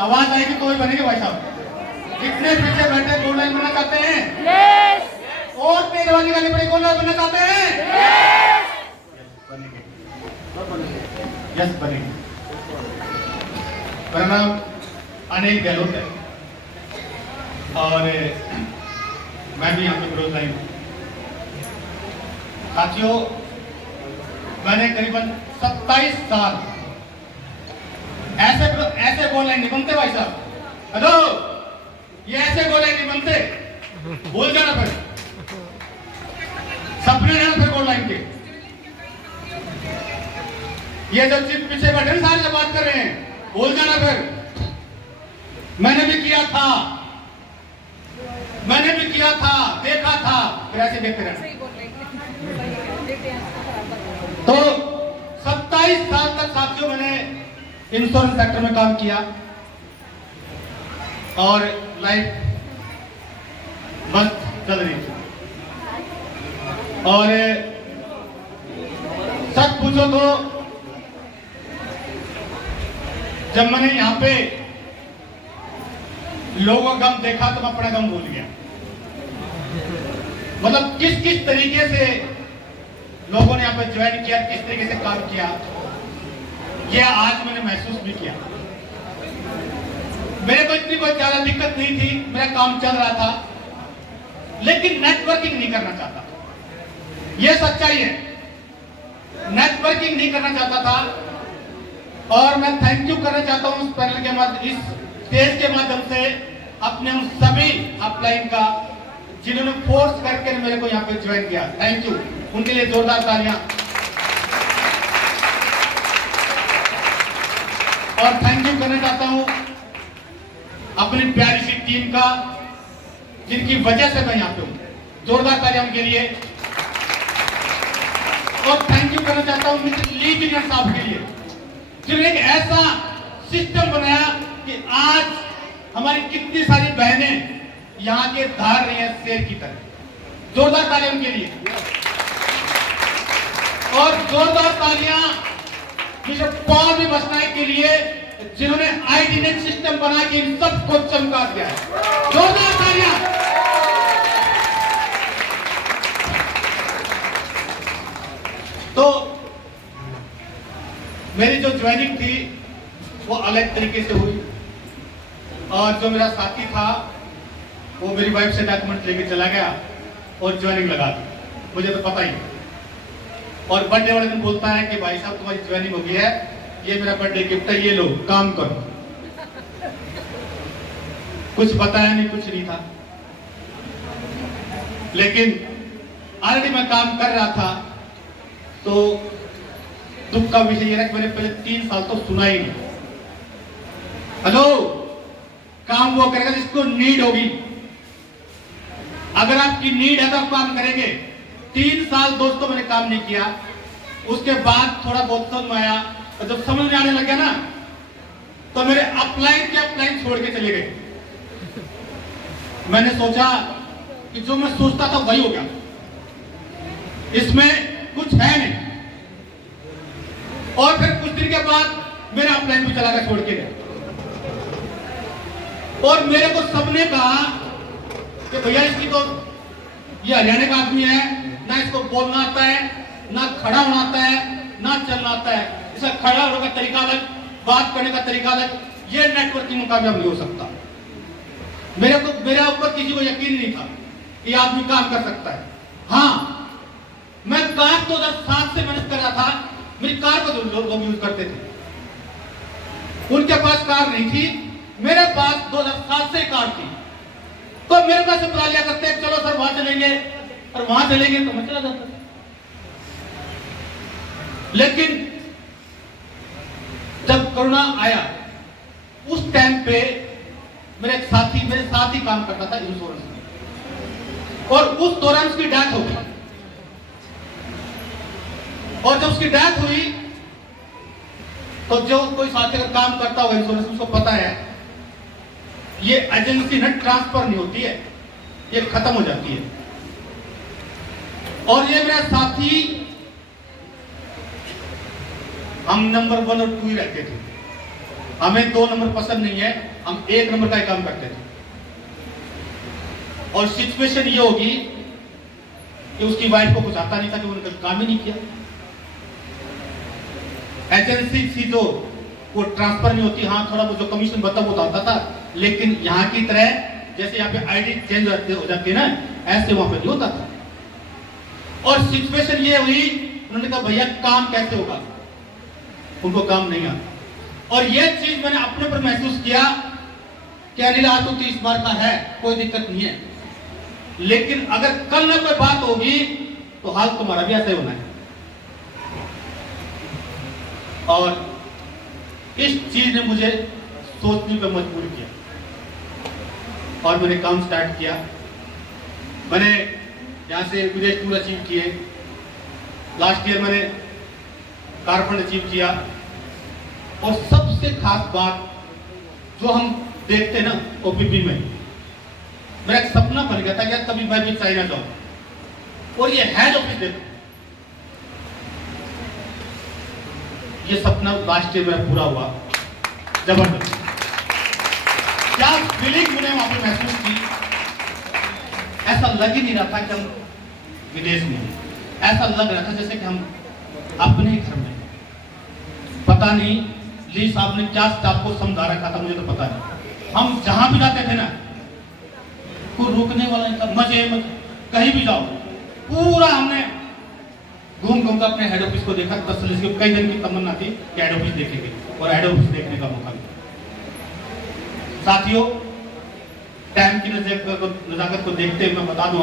आवाज आएगी तो ही बनेगी भाई साहब। कितने पीछे बैठे दो लाइन बनना चाहते हैं? यस। और तेज आवाज निकालनी पड़ेगी, कौन बनना चाहते हैं? यस। बनेंगे, यस बनेंगे। मेरा नाम अनिल गहलोत है और मैं भी यहाँ पे क्लोज लाइन हूँ। साथियों, मैंने करीबन 27 साल ऐसे गोल लाइन नहीं बनते भाई साहब। हेलो, ये ऐसे गोल लाइन नहीं बनते, बोल जाना फिर सपने जाना फिर गोल लाइन के। ये जो चीज पीछे बैठे ना सारे बात कर रहे हैं, बोल जाना फिर। मैंने भी किया था, मैंने भी किया था, देखा था, फिर ऐसे देखते रहना। तो 27 साल तक साथियों मैंने इंश्योरेंस सेक्टर में काम किया और लाइफ मस्त चल रही थी। और सच पूछो तो जब मैंने यहाँ पे लोगों का गम देखा तो मैं अपना गम भूल गया। मतलब किस किस तरीके से लोगों ने यहाँ पे ज्वाइन किया, किस तरीके से काम किया, यह आज मैंने महसूस भी किया। मेरे को इतनी कोई ज्यादा दिक्कत नहीं थी, मेरा काम चल रहा था, लेकिन नेटवर्किंग नहीं करना चाहता। यह सच्चाई है, नेटवर्किंग नहीं करना चाहता था। और मैं थैंक यू करना चाहता हूं इस पैनल के माध्यम, इस स्टेज के माध्यम से अपने उन सभी अपलाइन का जिन्होंने फोर्स करके मेरे को यहाँ पे ज्वाइन किया। थैंक यू, उनके लिए जोरदार तालियां। और थैंक यू करना चाहता हूं अपनी प्यारी सी टीम का, जिनकी वजह से मैं यहाँ पे हूं। जोरदार तालियां उनके लिए। और थैंक यू करना चाहता हूं मिस्टर ली इंजीनियर साहब के लिए, जिन्होंने एक ऐसा सिस्टम बनाया कि आज हमारी कितनी सारी बहनें यहाँ के धार रही हैं शेर की तरह। जोरदार तालियां उनके लिए। और जोरदार तालियां मिस्टर पॉल भी बसनाई के लिए, जिन्होंने आईडीनेट सिस्टम बना के इन सबको चमका दिया है। जोरदार तालियां। तो मेरी जो ज्वाइनिंग थी वो अलग तरीके से हुई, और जो मेरा साथी था वो मेरी वाइफ से डॉक्यूमेंट लेके चला गया और ज्वाइनिंग लगा दी। मुझे तो पता ही। और बर्थडे वाले दिन बोलता है कि भाई साहब तुम्हारी ज्वाइनिंग हो गई है, ये मेरा बर्थडे गिफ्ट है, ये लो काम करो। कुछ बताया नहीं, कुछ नहीं था, लेकिन ऑलरेडी मैं काम कर रहा था। तो दुख का विषय ये है कि मैंने पहले 3 साल तो सुना ही नहीं। हेलो, काम वो करेगा जिसको नीड होगी। अगर आपकी नीड है तो आप काम करेंगे। 3 साल दोस्तों मैंने काम नहीं किया। उसके बाद थोड़ा बहुत समझ में आया, और जब समझ में आने लग गया ना, तो मेरे अपलाइन छोड़ के चले गए। मैंने सोचा कि जो मैं सोचता था वही हो गया, इसमें कुछ है नहीं। और फिर कुछ दिन के बाद मेरा अपलाइन भी चला गया, छोड़ के गया। और मेरे को सबने कहा कि भैया इसकी तो, ये हरियाणा का आदमी है, ना इसको बोलना आता है, ना खड़ा होना आता है, ना चलना आता है। इसका खड़ा होने का तरीका अलग, बात करने का तरीका अलग, ये नेटवर्किंग में कामयाब नहीं हो सकता। मेरे ऊपर किसी को यकीन नहीं था कि आदमी काम कर सकता है। हाँ, मैं कार 2007 से मैनेज कर रहा था। मेरी कार को लोग यूज करते थे, उनके पास कार नहीं थी, मेरे पास 2007 से कार थी। तो मेरे पास बुला लिया करते, चलो सर वहां चलेंगे, और वहां चलेंगे तो मैं चला जाता। लेकिन जब कोरोना आया, उस टाइम पे मेरे साथी मेरे साथ ही काम करता था इंश्योरेंस में, और उस दौरान उसकी डेथ हो गई। और जब उसकी डेथ हुई तो जो कोई साथी अगर काम करता हो इंश्योरेंस, उसको पता है ये एजेंसी न ट्रांसफर नहीं होती है, ये खत्म हो जाती है। और ये मेरा साथी, हम नंबर 1 और 2 ही रहते थे। हमें 2 नंबर पसंद नहीं है, हम 1 नंबर का ही काम करते थे। और सिचुएशन ये होगी कि उसकी वाइफ को कुछ आता नहीं था कि उन्होंने काम ही नहीं किया। एजेंसी थी जो वो ट्रांसफर नहीं होती, हाँ थोड़ा वो जो कमीशन बता वो होता था, लेकिन यहाँ की तरह जैसे यहाँ पे आईडी चेंज हो जाती है ना, ऐसे वहां पे नहीं होता था। और सिचुएशन ये हुई, उन्होंने कहा भैया काम कैसे होगा, उनको काम नहीं आता। और ये चीज मैंने अपने पर महसूस किया कि अनिल आज तो 30 बार का है, कोई दिक्कत नहीं है, लेकिन अगर कल ना कोई बात होगी तो हाल तुम्हारा भी ऐसा होना है। और इस चीज ने मुझे सोचने पर मजबूर किया और मैंने काम स्टार्ट किया। मैंने यहां से विदेश टूर अचीव किए, लास्ट ईयर मैंने कारफंड अचीव किया। और सबसे खास बात जो हम देखते ना ओपीपी में, मेरा एक सपना बन गया था कि कभी मैं भी चाइना जाऊं और ये हेड ऑफिस देखो। ये सपना लास्ट ईयर मेरा पूरा हुआ, जबरदस्त। क्या फीलिंग मैंने वहां पर महसूस की, ऐसा लग ही नहीं रहा था कि हम विदेश में, ऐसा लग रहा था जैसे कि हम अपने घर में। पता नहीं ली साहब ने क्या स्टाफ को समझा रखा था, मुझे तो पता नहीं। हम जहां भी जाते थे ना, कोई रुकने वाला नहीं था, मजे कहीं भी जाओ। पूरा हमने घूम घूम कर अपने हेड ऑफिस को देखा। तसल्ली से कई दिन की तमन्ना थी कि हेड ऑफिस देखेंगे, और हेड ऑफिस देखने का मौका मिला। साथियों, टाइम की नजाकत को देखते हुए मैं बता दूं